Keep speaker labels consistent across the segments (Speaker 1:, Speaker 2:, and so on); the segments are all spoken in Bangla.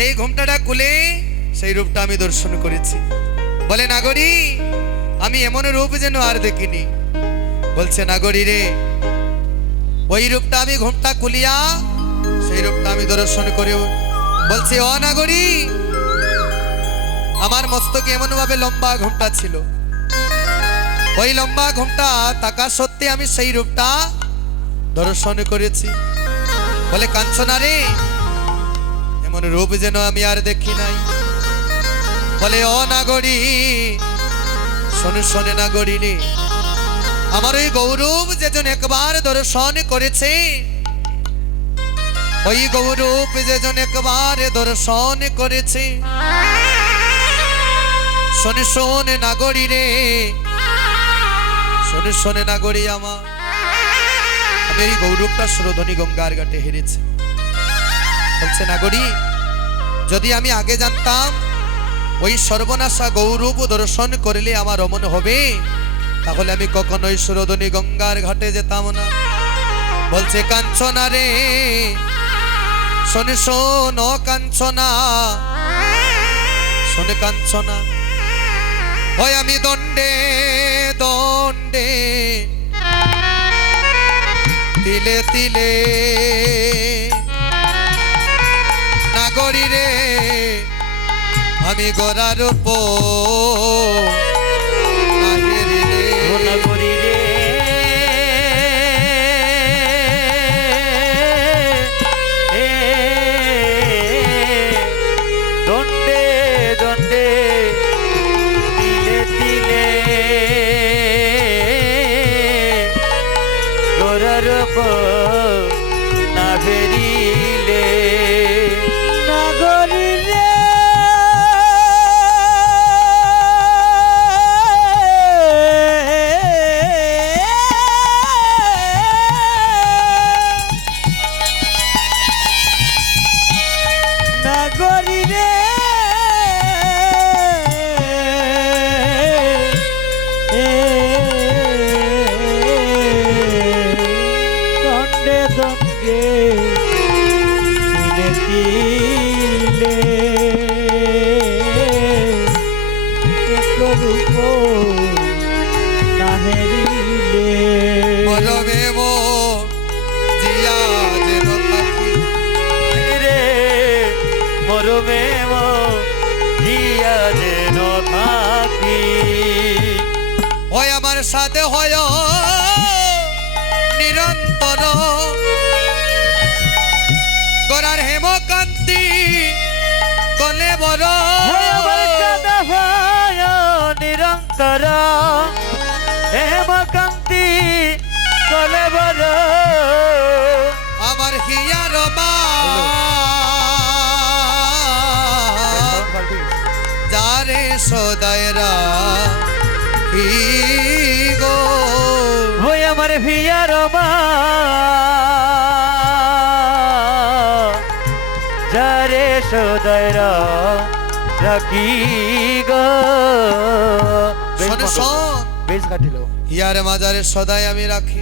Speaker 1: সেই ঘোমটাটা খুলে সেই রূপটা আমি দর্শন করেছি। বলে, নাগরী, আমি এমন রূপ যেন আর দেখিনি। বলছে, নাগরী রে, ওই রূপটা আমি ঘোমটা খুলিয়া সেই রূপটা আমি দর্শন করে বলছে অ নাগরী, আমার মস্তকে এমন ভাবে লম্বা ঘোমটা ছিল। ওই লম্বা ঘোমটা তাকা সত্যি আমি সেই রূপটা দর্শন করেছি। বলে, কাঞ্চনা রে এমন রূপ যেন আমি আর দেখি নাই। বলে অ নাগরী, শোনে শোনে নাগরী আমার ওই গৌরব যেজন একবার দর্শন করেছে। ওই গৌরব যেজন একবার দর্শন করেছে। শোনে শোনে নাগরী রে, শোনে শোনে নাগরী আমার। আমি এই গৌরবটা সুরধনী গঙ্গার ঘাটে হেরেছি। বলছে, নাগরী, যদি আমি আগে জানতাম ওই সর্বনাশা গৌরব দর্শন করলে আমার অমন হবে, তাহলে আমি কখনোই সুরধনী গঙ্গার ঘাটে যেতাম না। বলছে, কাঞ্চনা রে, শোনে, শোন, কাঞ্চনা, শোনে, কাঞ্চনা ওই আমি দণ্ডে দণ্ডে, তিলে তিলে নাগরী রে। আমি গড়ার
Speaker 2: ঘোলা করি রে। এ,
Speaker 1: হেমকান্তি কলে বড়
Speaker 2: নিরন্তর হেমকান্তি কলে বড়।
Speaker 1: আমার হিয়ার মা। যারে সদায়রা গো।
Speaker 2: হই আমার ভিয়ার মা। সদয়রা রাখি বেশ কাটিল।
Speaker 1: হিয়ার মাজারে সদাই আমি রাখি।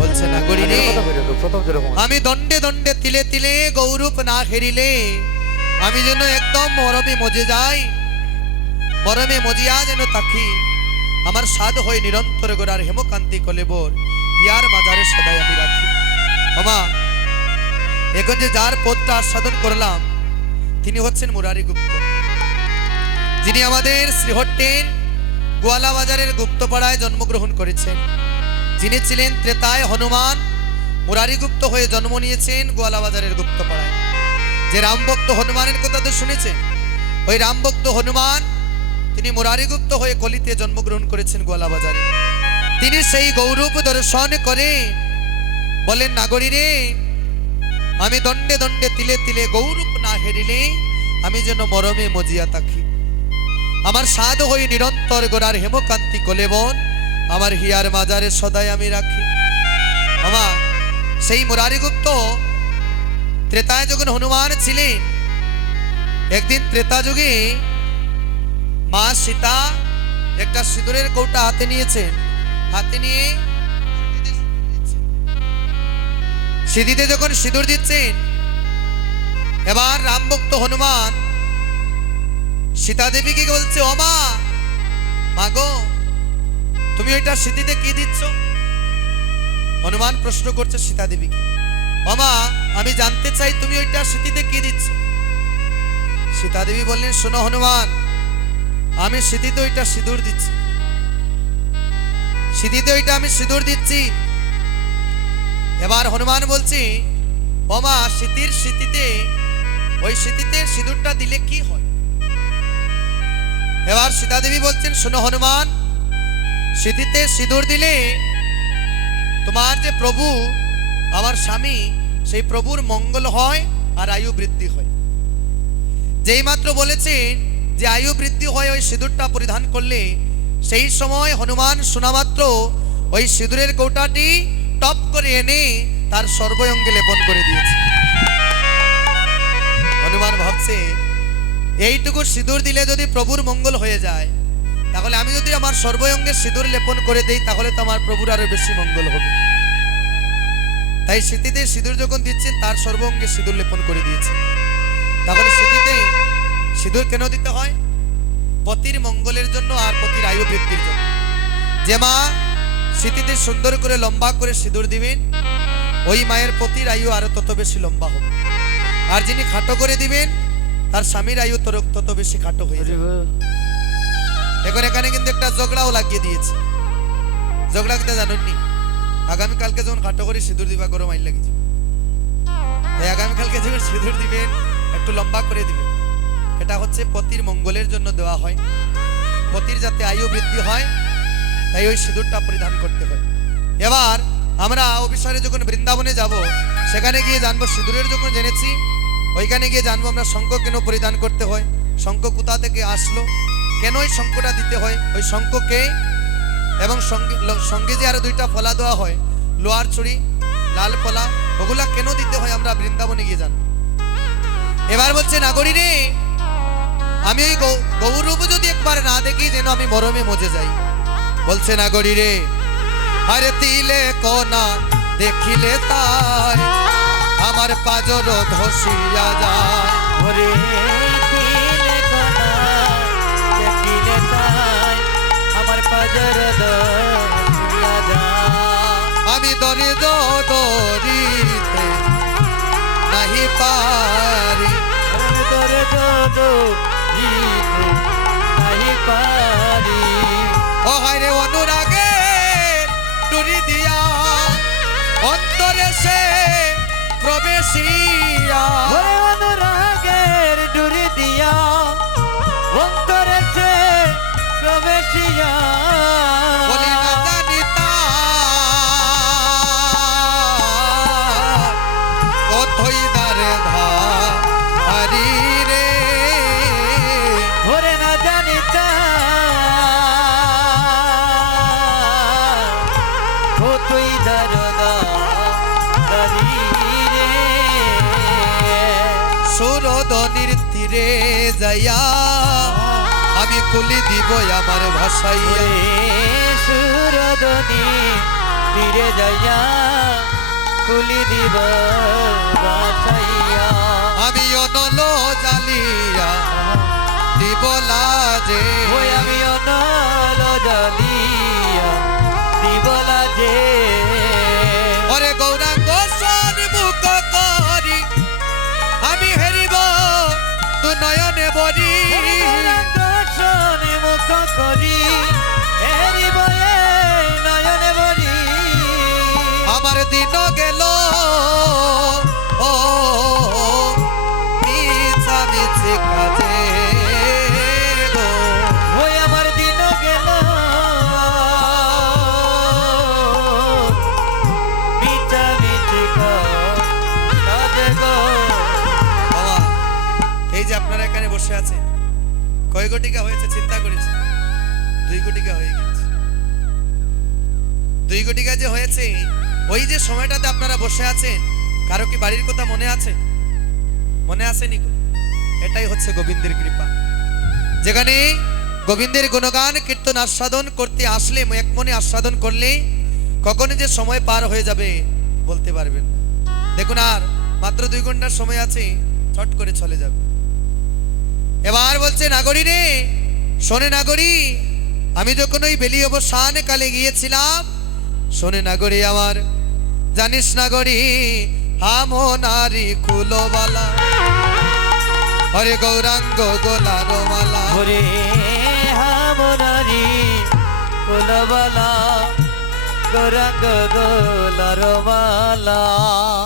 Speaker 1: বলছে না করি রে আমি দণ্ডে দণ্ডে তিলে তিলে গৌরূপ না হেরিলে আমি যেন একদম মরমে মজে যাই মরমে মজিয়া যেন তাকি আমার স্বাদ হয়ে নিরন্তর গোড়ার হেমকান্তি কলেবর ইয়ার মাজারে সদাই আমি রাখি। ওমা এখন যে যার পদটা আস্বাদন করলাম তিনি হচ্ছেন মুরারি গুপ্ত। যিনি আমাদের শ্রীহট্টের গোয়ালা বাজারের গুপ্তপাড়ায় জন্মগ্রহণ করেছেন। যিনি ছিলেন ত্রেতায় হনুমান মুরারিগুপ্ত হয়ে জন্ম নিয়েছেন গোয়ালাবাজারের গুপ্তপাড়ায়। যে রামভক্ত হনুমানের কথা তো শুনেছেন? ওই রামভক্ত হনুমান, তিনি মুরারিগুপ্ত হয়ে কলিতে জন্মগ্রহণ করেছেন গোয়ালাবাজারে। তিনি সেই গৌরব দর্শন করে বলেন নাগরী রে আমি দণ্ডে দণ্ডে তিলে তিলে গৌরব না হেরিলে, আমি যেন মরমে মজিয়া থাকি আমার সাধ হয়ে নিরন্তর গোড়ার হেমকান্তি কলেবন, আমার হিয়ার মাজারে সদাই আমি রাখি। আমার সেই মুরারিগুপ্ত ত্রেতায় যখন হনুমান ছিলেন, একদিন ত্রেতা যুগে মা সীতা একটা সিঁদুরের কৌটা হাতে নিয়েছেন। হাতে নিয়ে সিঁদিতে যখন সিঁদুর দিচ্ছেন, এবার রামভক্ত হনুমান সীতা দেবীকে বলছে অমা মাগো তুমি ওইটা স্মৃতিতে কি দিচ্ছ? হনুমান প্রশ্ন করছে সীতা দেবীকে অমা আমি জানতে চাই তুমি ওইটা স্মৃতিতে কি দিচ্ছ? সীতা দেবী বললেন, শোনো হনুমান, আমি স্মৃতিতে ওইটা সিঁদুর দিচ্ছি। স্মৃতিতে ওইটা আমি সিঁদুর দিচ্ছি। এবার হনুমান বলছি ওমা স্মৃতির স্মৃতিতে ওই স্মৃতিতে সিঁদুরটা দিলে কি হয়? এবার সীতা দেবী বলছেন, শোনো হনুমান স্মৃতিতে সিঁদুর দিলে তোমার যে প্রভু, আমার স্বামী, সেই প্রভুর মঙ্গল হয় আর আয়ু বৃদ্ধি হয়। যেই মাত্র বলেছেন যে আয়ু বৃদ্ধি হয় ওই সিঁদুরটা পরিধান করলে, সেই সময় হনুমান শোনামাত্র ওই সিঁদুরের কৌটাটি টপ করে এনে তার সর্বঙ্গে লেপন করে দিয়েছে। হনুমান ভাবছে, এইটুকু সিঁদুর দিলে যদি প্রভুর মঙ্গল হয়ে যায়, তাহলে আমি যদি আমার সর্বঙ্গে সিঁদুর লেপন করে দেই, তাহলে তো আমার প্রভুর আরও বেশি মঙ্গল হবে। তাই স্মৃতিতে সিঁদুর যখন দিচ্ছেন, তার সর্বঙ্গে সিঁদুর লেপন করে দিয়েছে। তাহলে স্মৃতিতে সিঁদুর কেন দিতে হয়? পতির মঙ্গলের জন্য আর পতির আয়ু বৃদ্ধির জন্য। যে মা স্মৃতিতে সুন্দর করে লম্বা করে সিঁদুর দিবেন। ওই মায়ের পতির আয়ু আরও তত বেশি লম্বা হবে। আর যিনি খাটো করে দিবেন তার স্বামীর আয়ু তর- তত বেশি খাটো হয়ে যাবে। এখন এখানে কিন্তু একটা ঝগড়াও লাগিয়ে দিয়েছে। ঝগড়া কিন্তু জানেননি? আগামীকালকে যখন খাটো করে সিঁদুর দিবা গরম আইন লাগিয়েছে তাই আগামীকালকে যখন সিঁদুর দিবেন একটু লম্বা করে দিবেন। এটা হচ্ছে পতির মঙ্গলের জন্য দেওয়া হয়। পতির যাতে আয়ু বৃদ্ধি হয় তাই ওই সিঁদুরটা পরিধান করতে হয়। এবার আমরা অফিসারে যখন বৃন্দাবনে যাব, সেখানে গিয়ে জানব সিঁদুরের যখন জেনেছি, ওইখানে গিয়ে জানব আমরা শঙ্খ কেন পরিধান করতে হয়, শঙ্খ কোথা থেকে আসলো, কেন ওই শঙ্খটা দিতে হয়, ওই শঙ্খকে এবং সঙ্গে যে আরও দুইটা ফলা দেওয়া হয়, লোহার ছুরি, লাল ফলা, ওগুলা কেন দিতে হয় আমরা বৃন্দাবনে গিয়ে জানব। এবার বলছে নাগরী রে আমি ওই গৌরূপ যদি একবার না দেখি, যেন আমি মরমে মজে যাই। বলছে নাগরী রে আরে তিলে কোনা দেখিলে তাই আমার পাজর ধসিয়া যায়।
Speaker 2: ওরে দিলে কোনা দেখিলে তাই আমার পাজর দরিয়া যায়।
Speaker 1: আমি দরে দরিতে নাহি পারি।
Speaker 2: তোরে নাহি পারি।
Speaker 1: ও হায় রে অনুরাগে ডুরি দিয়া অন্তরে সে প্রবেশিয়া।
Speaker 2: অনুরাগের ডুরি দিয়া অন্তরে সে প্রবেশিয়া।
Speaker 1: ধারি আমি কুলি দিব আমার ভাষাইয়া।
Speaker 2: সুরদনি তীরে যাইয়া কুলি দিব বাসাইয়া
Speaker 1: আমি অনল জালিয়া দিব যে কয় কোটিকা হয়েছে, চিন্তা করেছি। দুই কোটিকা হয়ে গেছে। দুই কোটিকা যে হয়েছে, ওই যে সময়টাতে আপনারা বসে আছেন, কারও কি বাড়ির কথা মনে আছে? মনে আছে নি এটাই হচ্ছে গোবিন্দের কৃপা। যেখানে গোবিন্দের গুণগান, কীর্তন, আস্বাদন করতে আসলে, এক মনে আস্বাদন করলে কখনো যে সময় পার হয়ে যাবে বলতে পারবেন দেখুন আর, মাত্র দুই ঘণ্টার সময় আছে চট করে চলে যাবে। এবার বলছে নাগরী রে শোনে নাগরী আমি যখন ওই বেলি অবসান কালে গিয়েছিলাম শোনে নাগরী আমার জানিস নাগরী হামো নারী কুলবালা হরে গৌরাঙ্গ গোলার মালা
Speaker 2: ওরে হামনারি কুলবালা গৌরাঙ্গ গোলার মালা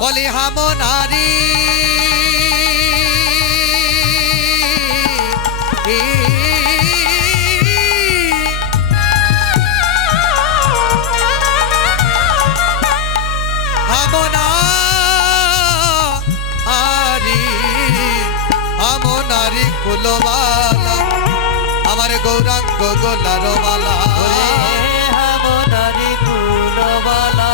Speaker 1: বলে হামো নারী গোলার মালা
Speaker 2: হামনারি কুলবালা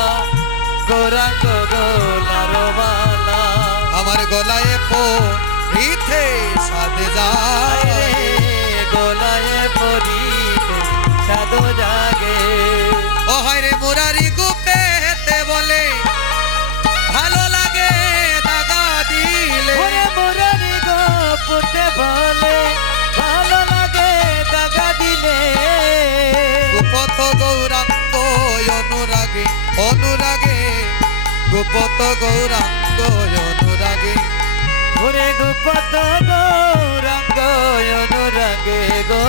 Speaker 2: গৌরাঙ্গ গোলার মালা
Speaker 1: আমার গলায় পো রিথে সাদে যায়।
Speaker 2: গোলায় জাগে।
Speaker 1: ও হায় রে মুরারি অনুরাগে অনুরাগে, গুপত গৌরাঙ্গ, অনুরাগে।
Speaker 2: ওরে গুপত গৌরাঙ্গ, অনুরাগে গো।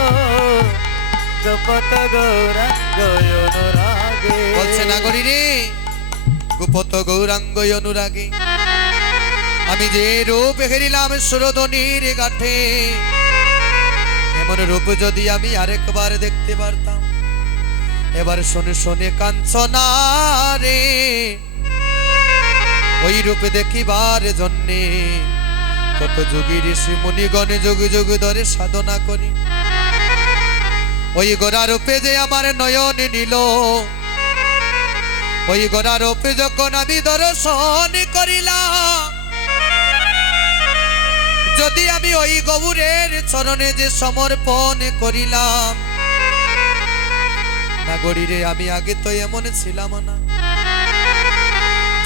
Speaker 2: গুপত গৌরাঙ্গ, অনুরাগে।
Speaker 1: বলছে নাগরী রে গুপত গৌরাঙ্গ, অনুরাগে। আমি যে রূপ হেরিলাম সুরধনির গাঠে, এমন রূপ যদি আমি আরেকবার দেখতে পারতাম এবার শোনে শোনে কাঞ্চনা রে। ওই রূপে দেখিবার জন্যে কত যোগী ঋষি মুনিগণে যোগ যোগ ধরে সাধনা করি। ওই গোরা রূপে যে আমার নয়ন নিল, ওই গোরা রূপে যখন আমি দর্শন করিলাম, যদি আমি ওই গৌরের চরণে যে সমর্পণ করিলাম নাগরীরে আমি আগে তো এমন ছিলাম না।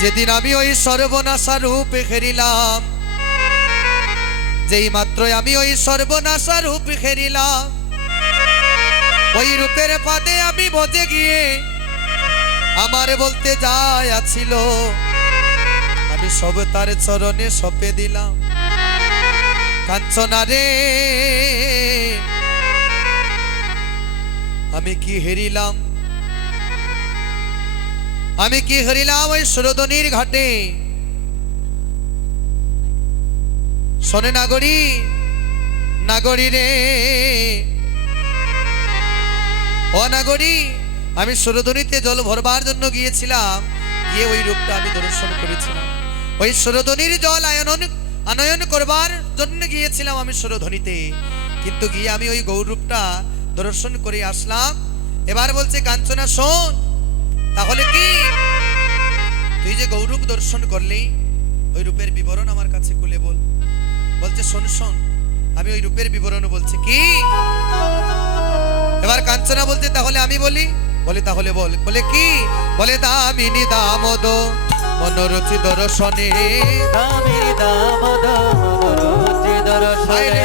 Speaker 1: যেদিন আমি ওই সর্বনাশা রূপে খেরিলাম যেই মাত্রই আমি ওই সর্বনাশা রূপ খেরিলাম ওই রূপের পাদে আমি বজে গিয়ে আমার বলতে যায় আছিল আমি সব তার চরণে সপে দিলাম। কাঞ্চনা রে আমি কি হেরিলাম? আমি কি হারিলাম ওই সুরদনির ঘাটে? শোনে নাগরী নাগরী রে। ও নাগরী, আমি সুরদনিতে জল ভরবার জন্য গিয়েছিলাম। গিয়ে ওই রূপটা আমি দর্শন করেছিলাম। ওই সুরধনির জল আয়নন, আনয়ন করবার জন্য গিয়েছিলাম আমি সুরধনিতে কিন্তু গিয়ে আমি ওই গৌরূপটা দর্শন করে আসলাম। এবার বলছে কাঞ্চনা শোন তাহলে কি? তুই যে গৌরূপ দর্শন করলি ওই রূপের বিবরণ আমার কাছে খুলে বল। বলছে শোন শোন আমি ওই রূপের বিবরণ বলছি। কি? এবার কাঞ্চনা বলতে তাহলে আমি বলি? বলে তাহলে বল। বলে কি? বলে দামিনী দামদ মনোরচি দর্শনে।
Speaker 2: দামিনী দামোদ মনোরঞ্জি দর্শনে।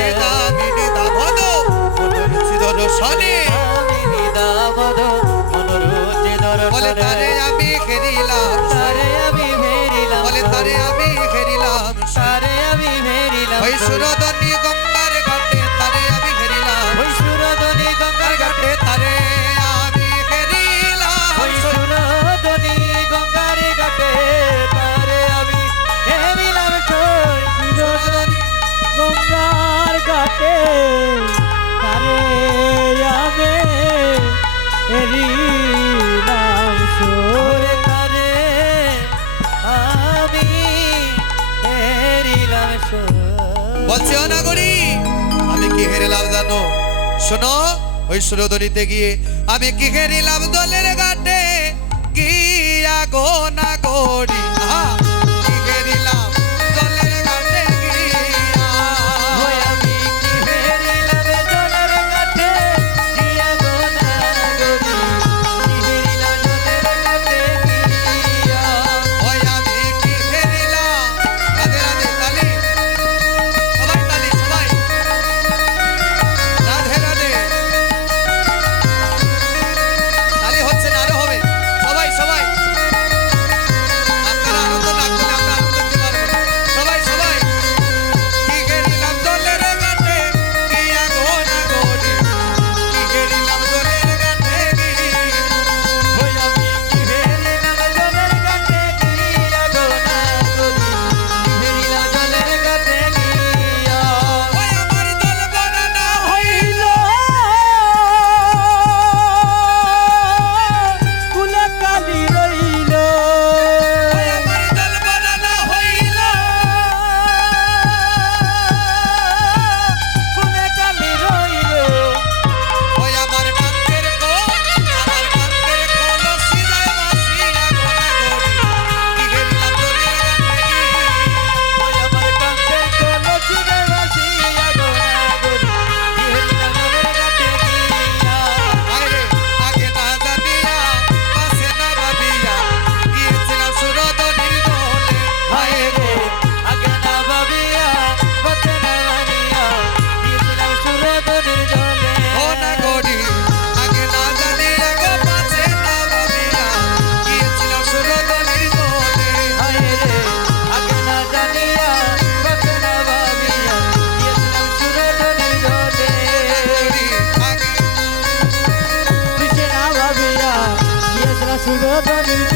Speaker 2: মনোরঞ্জি
Speaker 1: বলে তারে আমি খেরিলাম
Speaker 2: তারে আমি ভেরিলাম
Speaker 1: বলে তারে আমি খেরিলাম
Speaker 2: তারে আমি ভেরিলাম
Speaker 1: ওই সুরদনী
Speaker 2: সরে করি আমি
Speaker 1: কি হেরেলাম জানো? শোনো, ওই সুরধনীতে গিয়ে আমি কি হেরে লাভ ঘাটে
Speaker 2: I've